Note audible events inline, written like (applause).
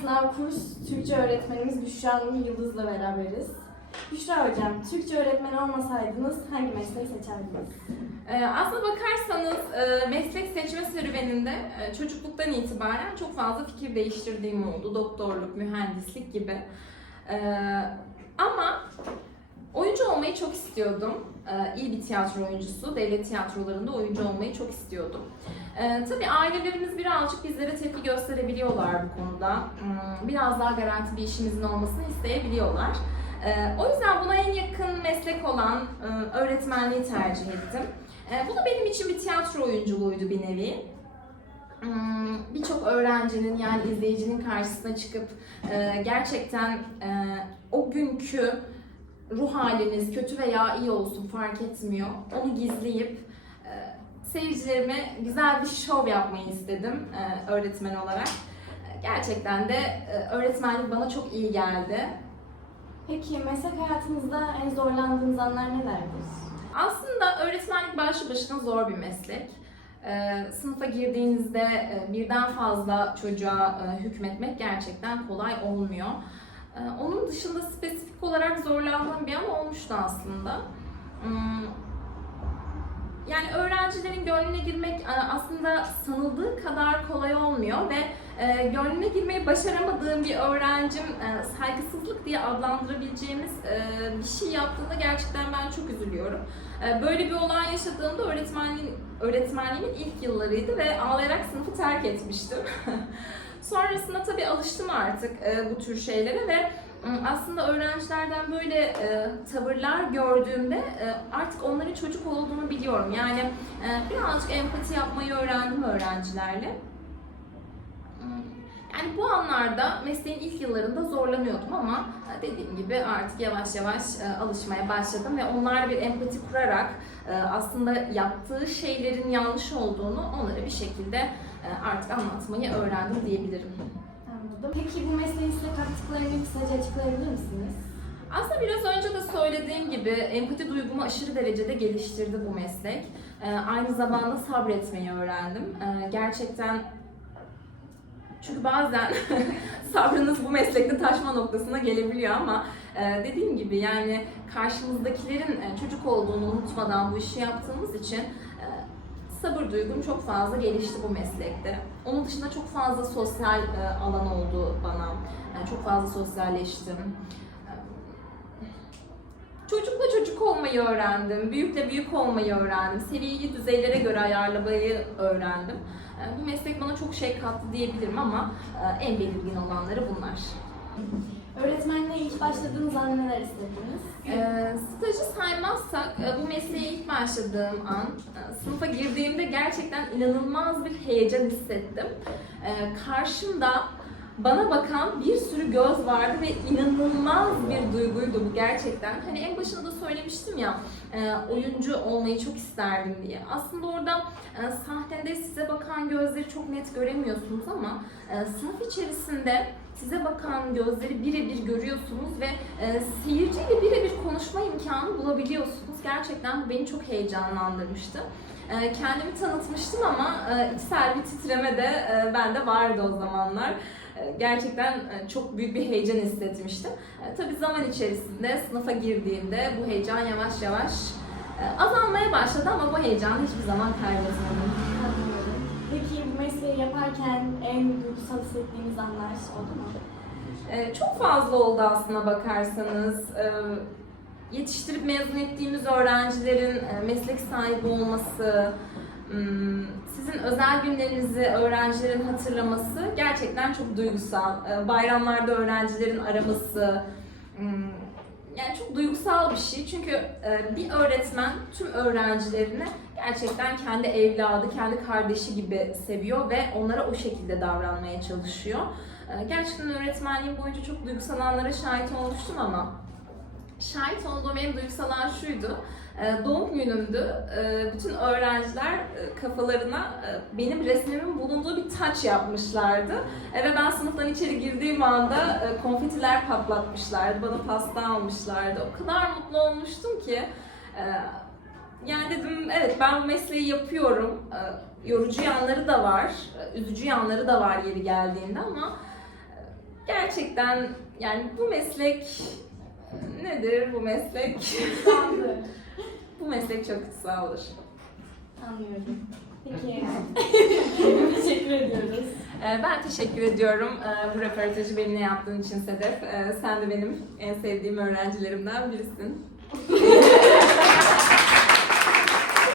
sınav kurs Türkçe öğretmenimiz Büşra Yıldız'la beraberiz. Büşra Hocam, Türkçe öğretmeni olmasaydınız hangi mesleği seçerdiniz? Ee, Aslına bakarsanız e, meslek seçme serüveninde e, çocukluktan itibaren çok fazla fikir değiştirdiğim oldu. Doktorluk, mühendislik gibi. Ee, Ama çok istiyordum. Ee, İyi bir tiyatro oyuncusu, devlet tiyatrolarında oyuncu olmayı çok istiyordum. Ee, tabii ailelerimiz birazcık bizlere tepki gösterebiliyorlar bu konuda. Hmm, Biraz daha garanti bir işimizin olmasını isteyebiliyorlar. Ee, o yüzden buna en yakın meslek olan e, öğretmenliği tercih ettim. E, bu da benim için bir tiyatro oyunculuğuydu bir nevi. Hmm, Birçok öğrencinin yani izleyicinin karşısına çıkıp e, gerçekten e, o günkü ruh haliniz kötü veya iyi olsun fark etmiyor. Onu gizleyip e, seyircilerime güzel bir şov yapmayı istedim e, öğretmen olarak. E, Gerçekten de e, öğretmenlik bana çok iyi geldi. Peki meslek hayatınızda en zorlandığınız anlar nelerdir? Aslında öğretmenlik başlı başına zor bir meslek. Ee, sınıfa girdiğinizde e, birden fazla çocuğa e, hükmetmek gerçekten kolay olmuyor. Ee, onun dışında spesifik olarak zorlandığım bir an olmuştu aslında. Hmm, Yani öğrencilerin gönlüne girmek e, aslında sanıldığı kadar kolay olmuyor ve e, gönlüne girmeyi başaramadığım bir öğrencim e, saygısızlık diye adlandırabileceğimiz bir şey yaptığında gerçekten ben çok üzülüyorum. Böyle bir olay yaşadığımda öğretmenliğin, öğretmenliğimin ilk yıllarıydı ve ağlayarak sınıfı terk etmiştim. (laughs) Sonrasında tabii alıştım artık e, bu tür şeylere ve aslında öğrencilerden böyle e, tavırlar gördüğümde e, artık onların çocuk olduğunu biliyorum. Yani e, birazcık empati yapmayı öğrendim öğrencilerle. Yani bu anlarda mesleğin ilk yıllarında zorlanıyordum ama dediğim gibi artık yavaş yavaş e, alışmaya başladım ve onlarla bir empati kurarak e, aslında yaptığı şeylerin yanlış olduğunu onlara bir şekilde e, artık anlatmayı öğrendim diyebilirim. Anladım. Peki bu mesleğin size kattıklarını kısaca açıklayabilir misiniz? Aslında biraz önce de söylediğim gibi empati duygumu aşırı derecede geliştirdi bu meslek. Aynı zamanda sabretmeyi öğrendim. Gerçekten çünkü bazen (laughs) sabrınız bu meslekte taşma noktasına gelebiliyor ama e, dediğim gibi yani karşımızdakilerin e, çocuk olduğunu unutmadan bu işi yaptığımız için e, sabır duygum çok fazla gelişti bu meslekte. Onun dışında çok fazla sosyal alan oldu bana. Yani çok fazla sosyalleştim. Çocukla çocuk olmayı öğrendim, büyükle büyük olmayı öğrendim, seviyeyi düzeylere göre ayarlamayı öğrendim. E, Bu meslek bana çok şey kattı diyebilirim ama e, en belirgin olanları bunlar. Öğretmenliğe ilk başladığınız an neler hissettiniz? E, stajı saymazsak e, bu mesleğe ilk başladığım an e, sınıfa girdiğimde gerçekten inanılmaz bir heyecan hissettim. E, karşımda bana bakan bir sürü göz vardı ve inanılmaz bir duyguydu bu gerçekten. Hani en başında da söylemiştim ya e, oyuncu olmayı çok isterdim diye. Aslında orada e, sahnede size bakan gözleri çok net göremiyorsunuz ama e, sınıf içerisinde size bakan gözleri birebir görüyorsunuz ve e, seyirciyle birebir konuşma imkanı bulabiliyorsunuz. Gerçekten beni çok heyecanlandırmıştı. Kendimi tanıtmıştım ama içsel bir titreme de bende vardı o zamanlar. E, Gerçekten e, çok büyük bir heyecan hissetmiştim. E, Tabii zaman içerisinde sınıfa girdiğimde bu heyecan yavaş yavaş e, azalmaya başladı ama bu heyecanı hiçbir zaman kaybetmedim. Peki bu mesleği yaparken en duygusal hissettiğiniz anlar oldu mu? Ee, çok fazla oldu aslına bakarsanız. Ee, yetiştirip mezun ettiğimiz öğrencilerin e, meslek sahibi olması, sizin özel günlerinizi öğrencilerin hatırlaması gerçekten çok duygusal. Ee, bayramlarda öğrencilerin araması, hmm, yani çok duygusal bir şey. Çünkü e, bir öğretmen tüm öğrencilerini gerçekten kendi evladı, kendi kardeşi gibi seviyor ve onlara o şekilde davranmaya çalışıyor. Ee, Gerçekten öğretmenliğim boyunca çok duygusal anlara şahit olmuştum ama şahit olduğum en duygusal an şuydu. Ee, Doğum günümdü. Ee, Bütün öğrenciler e, kafalarına e, benim resmimin bulunduğu bir taç yapmışlardı. E, Ve ben sınıftan içeri girdiğim anda konfetiler patlatmışlardı. Bana pasta almışlardı. O kadar mutlu olmuştum ki. Yani dedim evet ben bu mesleği yapıyorum. Yorucu yanları da var. Üzücü yanları da var yeri geldiğinde ama gerçekten yani bu meslek nedir bu meslek? Sandı. (laughs) bu meslek çok kutsaldır. Anlıyorum. Peki. (laughs) Teşekkür ediyoruz. Ee, Ben teşekkür ediyorum ee, bu röportajı benimle yaptığın için Sedef. Ee, Sen de benim en sevdiğim öğrencilerimden birisin. (laughs)